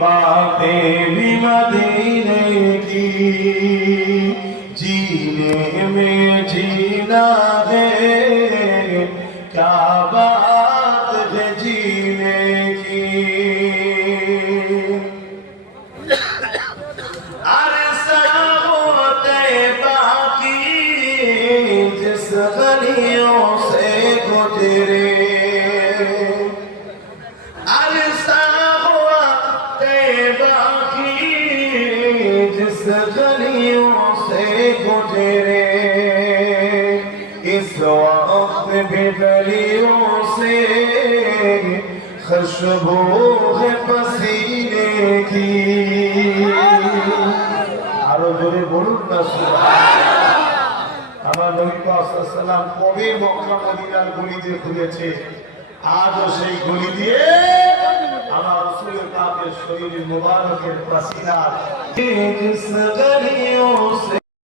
बातें भी मदीने की, जीने में जीना है, क्या बात है जीने की। अरसा होते बाकी जिस गलियों से गुजरे, गलियों से गुजरे, इस वक्त भी गलियों से खुशबू है पसीने की। आरो जोरे बोलून ना सुबहान। আমার নবী পাক সাল্লাল্লাহু আলাইহি ওয়াসাল্লাম কবে মক্কা মদিনার গলি দিয়ে ঘুরেছে, আজও সেই গলি দিয়ে আমার রাসূলের পাকের শরীর মুবারকের পাসিনা जिस गलियों से